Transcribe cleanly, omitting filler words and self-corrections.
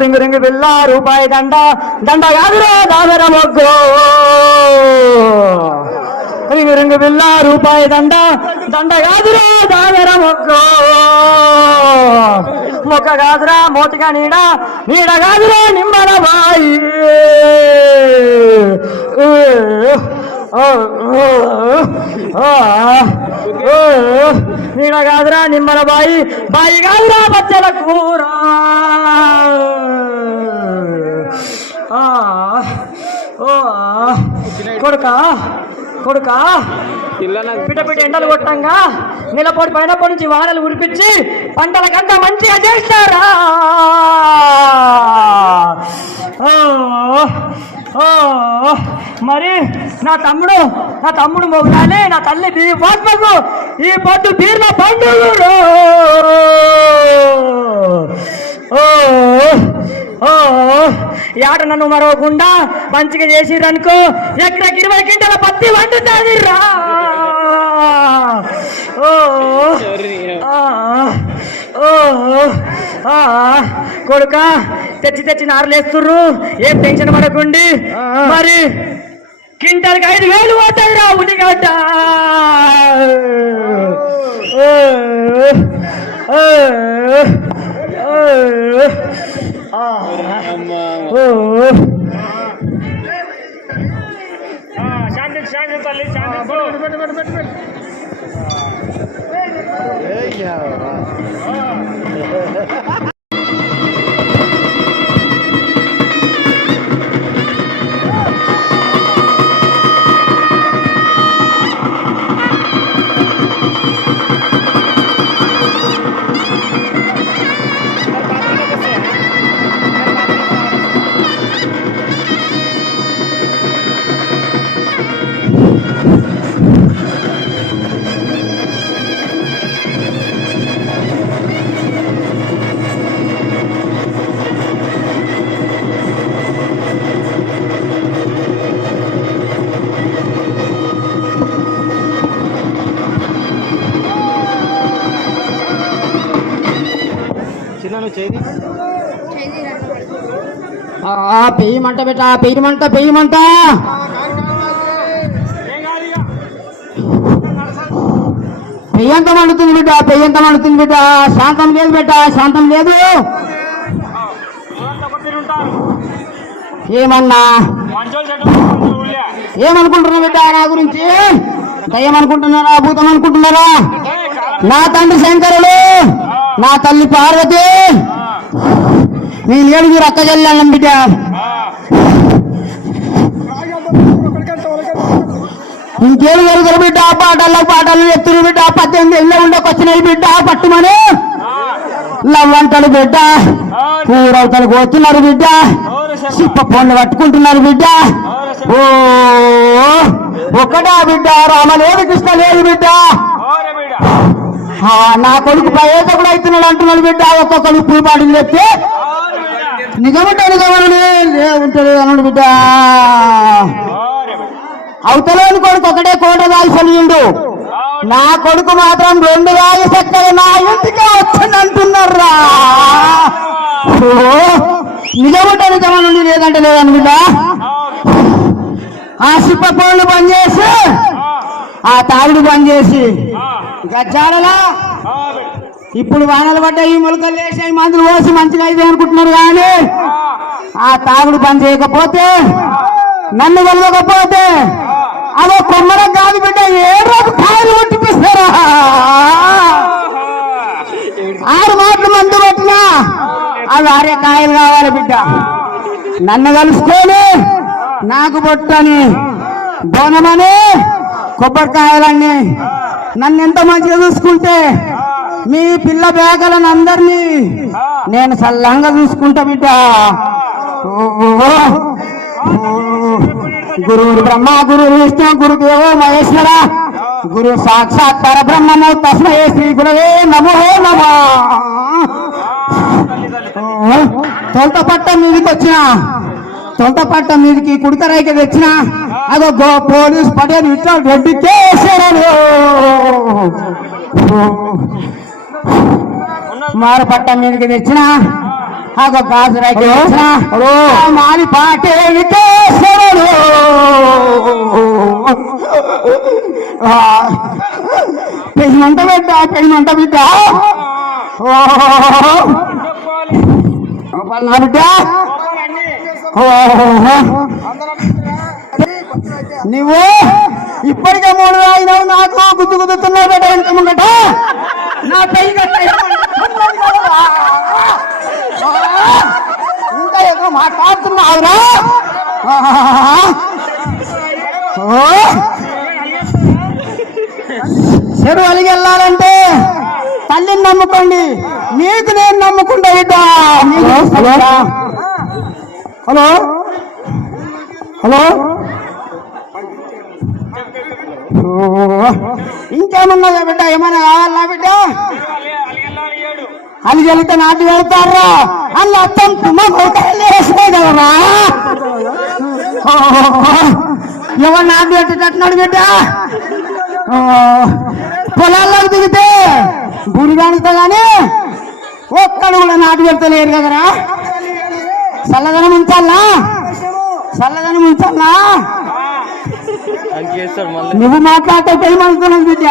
ring ring బిల్ల రూపాయి దండ దండ కాదురా దాదర మొగ్గు రింగు రింగు బిల్ల రూపాయి దండ దండ కాదురా దాదర మొగ్గు మొక్క కాదురా మోతిగా నీడ నీడ కాదురా నిమ్మల బాయి నీడ కాదురా నిమ్మల బాయి బాయి కాదురా బచ్చల కూర కొడుకా కొడుకా పిట పిట ఎండలు కొట్టంగా నిలబడి పైన నుంచి వానలు కురిపించి పంటల కంట మంచిగా చేస్తారా మరి నా తమ్ముడు మొగలాలి నా తల్లి బీ పద్మకు ఈ పొద్దు బీర్ల పండుగ ఈ ఆట నన్ను మరవకుండా మంచిగా చేసిరనుకో ఎక్కడికి 20 కింటాల పత్తి వండుతుంది రా కొడుక తెచ్చి నారలేస్తుర్రు ఏం టెన్షన్ పడకండి మరి కింటాలకి 5,000 పోతాయి రా ఉల్లిగడ్డ శాంతి తల్లి పెయ్యమంట బెట్ట పెయ్యమంట పెయ్యంత మండుతుంది బిడ్డ శాంతం లేదు బెట్ట శాంతం లేదు ఏమన్నా ఏమనుకుంటున్నా బిడ్డ నా గురించి దయ్యం అనుకుంటున్నారా భూతం అనుకుంటున్నారా నా తండ్రి శంకరుడు నా తల్లి పార్వతి నేను 7 అక్క చెల్లెళ్ళం బిడ్డ ఇంకేడు జరుగుతారు బిడ్డ పాటలు ఎత్తురు బిడ్డ 18 ఏళ్ళ ఉండకొచ్చినాయి బిడ్డ పట్టుమని లవ్వంటలు బిడ్డ కూరవతలు పోతున్నారు బిడ్డ సిప్ప పొన్ను పట్టుకుంటున్నారు బిడ్డ ఓ ఒక్కటా బిడ్డ రామ లేదు కృష్ణ లేదు బిడ్డ నా కొడుకు ప్రయోజకుడు అవుతున్నాడు అంటున్నాడు బిడ్డ ఒక్కొక్కడు పూపాటిని చెప్తే నిజముంటాడు ఉంటుంది అన్నాడు బిడ్డ అవతలోని కొడుకు ఒకటే కోట దాగి చదివిండు నా కొడుకు మాత్రం 2 దాగి చక్కగా నా ఇంటికే వచ్చింది అంటున్నారా నిజముంటే నిజమనండి లేదంటే లేదని బిడ్డ ఆ సిప్ప పనులు బంద్ చేసి ఆ తాగుడు బంద్ చేసి గజ్జాడలా ఇప్పుడు వానలు పడ్డాయి మొలకలు వేసాయి మందులు పోసి మంచిగా అయితే అనుకుంటున్నారు కానీ ఆ తాగుడు బంద్ చేయకపోతే నన్ను కలవకపోతే అదో కొమ్మర కాదు బిడ్డ 7 కాయలు కొట్టిపిస్తారా 6 మాటలు మందు కొట్టినా అవి 6 కాయలు కావాలి బిడ్డ నన్ను కలుసుకొని నాకు బొట్టని బోనమని కొబ్బరికాయలన్నీ నన్ను ఎంత మంచిగా చూసుకుంటే మీ పిల్ల బేగలను అందరినీ నేను సల్లంగా చూసుకుంటా బిడ్డ గురువు బ్రహ్మ గురువు విష్ణు గురుదేవో మహేశ్వర గురు సాక్షాత్ పరబ్రహ్మము తస్మై శ్రీ గురవే నమో నమః తొలత పట్ట మీదకి వచ్చిన తొలత పట్ట మీదకి కుడికరాయికి తెచ్చిన అదో పోలీస్ పటేల్ విఠల్ రెడ్డి కేసరాడు మారపట్ట మీదకి తెచ్చిన అదో గాజురాయికి తెచ్చిన మారి పాటేల్ కేసరాడు పెయిమంట బిడ్డ పెయిమంట బిడ్డ బిడ్డ నువ్వు ఇప్పటికే 3 అయినావు నాకు గుద్దు గుద్దుతున్నావు బిడ్డ ఎంత ముంగట నా పెయి ఇంకా ఏదో మాట్లాడుతున్నావురా చెడు అలిగి వెళ్ళాలంటే తల్లిని నమ్ముకోండి నీకు నేను నమ్ముకుంటా బిడ్డ హలో హలో ఇంకేమన్నా బిడ్డ ఏమైనా కావాలా బిడ్డ అది వెళ్తే నాటి వెళ్తారా అలా వేసుకోగలరా ఎవరు నాటి పెట్టేటట్టున్నాడు బిడ్డ పొలాల్లోకి దిగితే గుడి కానిస్తా గానీ ఒక్కడు కూడా నాటు పెడతలేరు కదరా చల్లదనం ఉంచాలా చల్లదనం ఉంచాలా నువ్వు మాట్లాడితే ఏమనుకున్నాను బిడ్డ